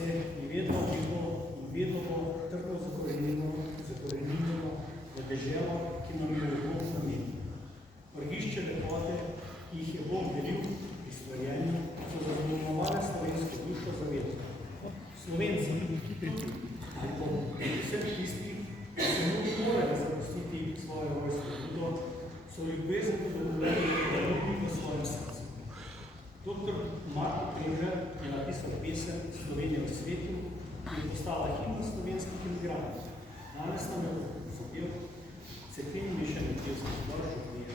se je vedno bilo in vedno bo trdo zakorenjeno v deželo, ki nam je Bog namenil. Vrgišče lepote, ki jih je Bog delil pri stvarjenju, so zaznamovale slovensko dušo zavedanja. Slovenci, ali pa vseh tistih, ki se morajo zapustiti svojo vojsko budo, so ljubezen do domovine v svojem srcu. Dr. Marko Prežer je napisal pesem Slovenija v svetu, ki je postala himna slovenskih emigrantov. Danes nam je zapel cerkveni mešani pevski zbor Župnije.